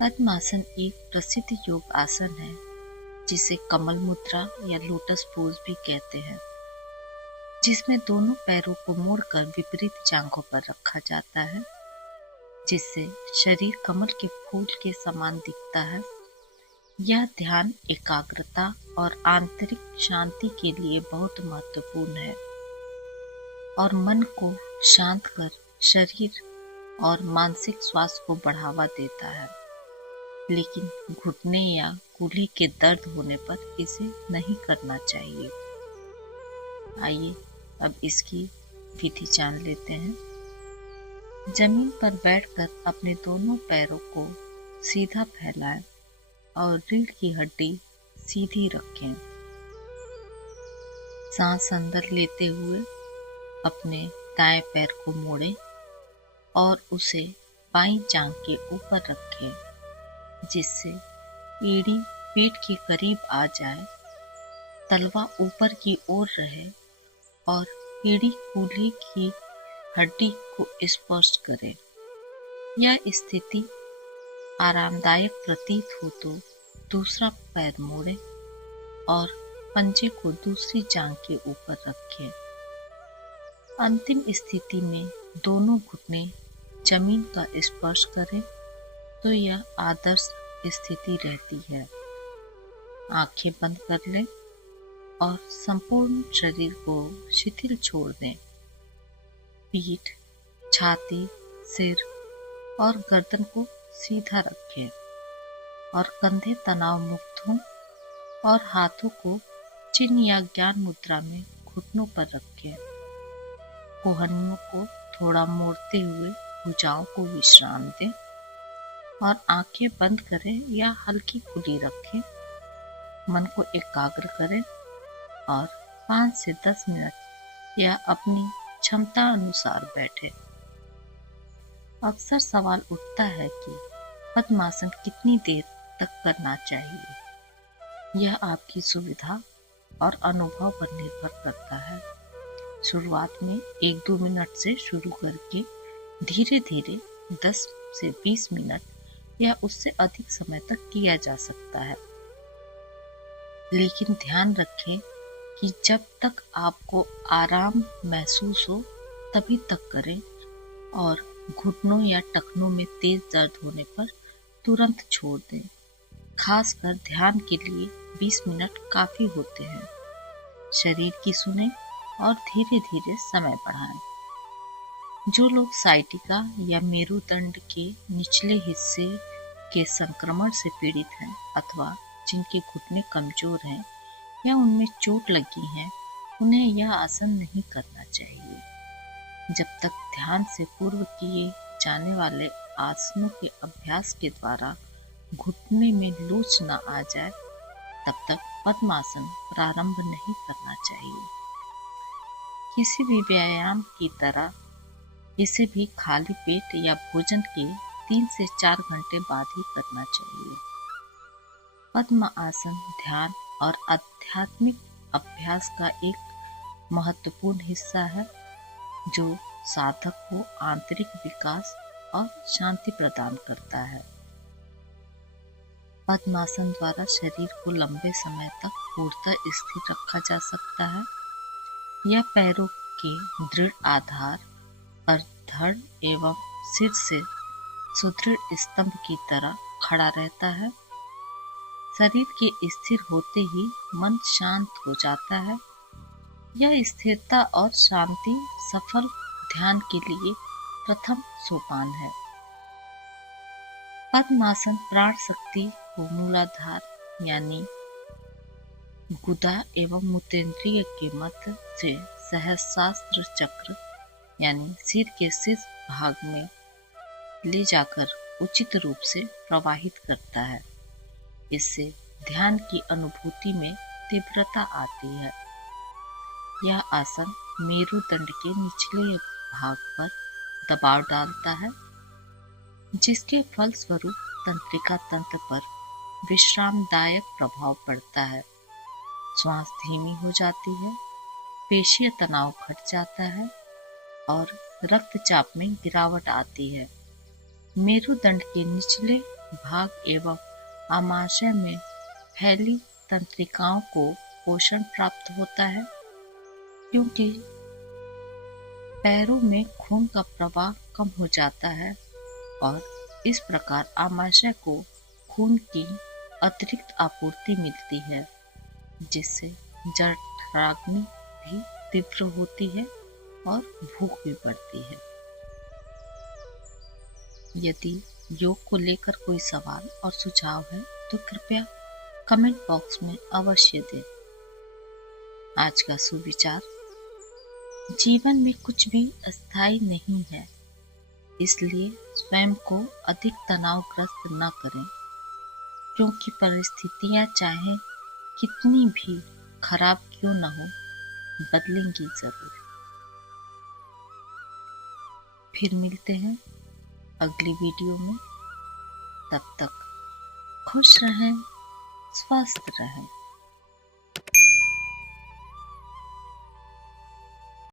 पद्मासन एक प्रसिद्ध योग आसन है जिसे कमल मुद्रा या लोटस पोज भी कहते हैं, जिसमें दोनों पैरों को मोड़कर विपरीत जांघों पर रखा जाता है, जिससे शरीर कमल के फूल के समान दिखता है। यह ध्यान एकाग्रता और आंतरिक शांति के लिए बहुत महत्वपूर्ण है और मन को शांत कर शरीर और मानसिक स्वास्थ्य को बढ़ावा देता है। लेकिन घुटने या कूल्हे के दर्द होने पर इसे नहीं करना चाहिए। आइए अब इसकी विधि जान लेते हैं। जमीन पर बैठकर अपने दोनों पैरों को सीधा फैलाएं और रीढ़ की हड्डी सीधी रखें। सांस अंदर लेते हुए अपने दाएं पैर को मोड़ें और उसे बाईं जांघ के ऊपर रखें, जिससे एड़ी पेट के करीब आ जाए, तलवा ऊपर की ओर रहे और एड़ी कूल्हे की हड्डी को स्पर्श करे। यह स्थिति आरामदायक प्रतीत हो तो दूसरा पैर मोड़ें और पंजे को दूसरी जांघ के ऊपर रखें। अंतिम स्थिति में दोनों घुटने जमीन का स्पर्श करें तो यह आदर्श स्थिति रहती है। आंखें बंद कर लें और संपूर्ण शरीर को शिथिल छोड़ दें। पीठ, छाती, सिर और गर्दन को सीधा रखें और कंधे तनाव मुक्त हों और हाथों को चिन्ह या ज्ञान मुद्रा में घुटनों पर रखें। कोहनियों को थोड़ा मोड़ते हुए भुजाओं को विश्राम दें और आंखें बंद करें या हल्की खुली रखें। मन को एकाग्र करें और 5 से 10 मिनट या अपनी क्षमता अनुसार बैठें। अक्सर सवाल उठता है कि पद्मासन कितनी देर तक करना चाहिए। यह आपकी सुविधा और अनुभव पर निर्भर करता है। शुरुआत में 1-2 मिनट से शुरू करके धीरे धीरे 10 से 20 मिनट या उससे अधिक समय तक किया जा सकता है। लेकिन ध्यान रखें कि जब तक आपको आराम महसूस हो तभी तक करें और घुटनों या टखनों में तेज दर्द होने पर तुरंत छोड़ दें। खासकर ध्यान के लिए 20 मिनट काफी होते हैं। शरीर की सुने और धीरे धीरे समय बढ़ाएं। जो लोग साइटिका या मेरुदंड के निचले हिस्से के संक्रमण से पीड़ित हैं अथवा जिनके घुटने कमजोर हैं या उनमें चोट लगी है, उन्हें यह आसन नहीं करना चाहिए। जब तक ध्यान से पूर्व किए जाने वाले आसनों के अभ्यास के द्वारा घुटने में लोच न आ जाए, तब तक पद्मासन प्रारंभ नहीं करना चाहिए। किसी भी व्यायाम की तरह इसे भी खाली पेट या भोजन के 3 से 4 घंटे बाद ही करना चाहिए। पद्म आसन ध्यान और आध्यात्मिक अभ्यास का एक महत्वपूर्ण हिस्सा है, जो साधक को आंतरिक विकास और शांति प्रदान करता है। पद्मासन द्वारा शरीर को लंबे समय तक पूर्णतः स्थिर रखा जा सकता है। यह पैरों के दृढ़ आधार पर धड़ एवं सिर से सुदृढ़ स्तंभ की तरह खड़ा रहता है। शरीर के स्थिर होते ही मन शांत हो जाता है। यह स्थिरता और शांति सफल ध्यान के लिए प्रथम सोपान है। पद्मासन प्राण शक्ति को मूलाधार यानी गुदा एवं मूत्रेंद्रिय के मध्य से सहस्रार चक्र यानी सिर के शीर्ष भाग में ले जाकर उचित रूप से प्रवाहित करता है। इससे ध्यान की अनुभूति में तीव्रता आती है। यह आसन मेरुदंड के निचले भाग पर दबाव डालता है, जिसके फलस्वरूप तंत्रिका तंत्र पर विश्रामदायक प्रभाव पड़ता है। श्वास धीमी हो जाती है, पेशीय तनाव घट जाता है और रक्तचाप में गिरावट आती है। मेरुदंड के निचले भाग एवं आमाशय में फैली तंत्रिकाओं को पोषण प्राप्त होता है, क्योंकि पैरों में खून का प्रवाह कम हो जाता है और इस प्रकार आमाशय को खून की अतिरिक्त आपूर्ति मिलती है, जिससे जठराग्नि भी तीव्र होती है और भूख भी बढ़ती है। यदि योग को लेकर कोई सवाल और सुझाव है तो कृपया कमेंट बॉक्स में अवश्य दें। आज का सुविचार: जीवन में कुछ भी अस्थायी नहीं है, इसलिए स्वयं को अधिक तनावग्रस्त न करें, क्योंकि परिस्थितियां चाहे कितनी भी खराब क्यों न हो, बदलेंगी जरूर। फिर मिलते हैं अगली वीडियो में। तब तक खुश रहें, स्वस्थ रहें।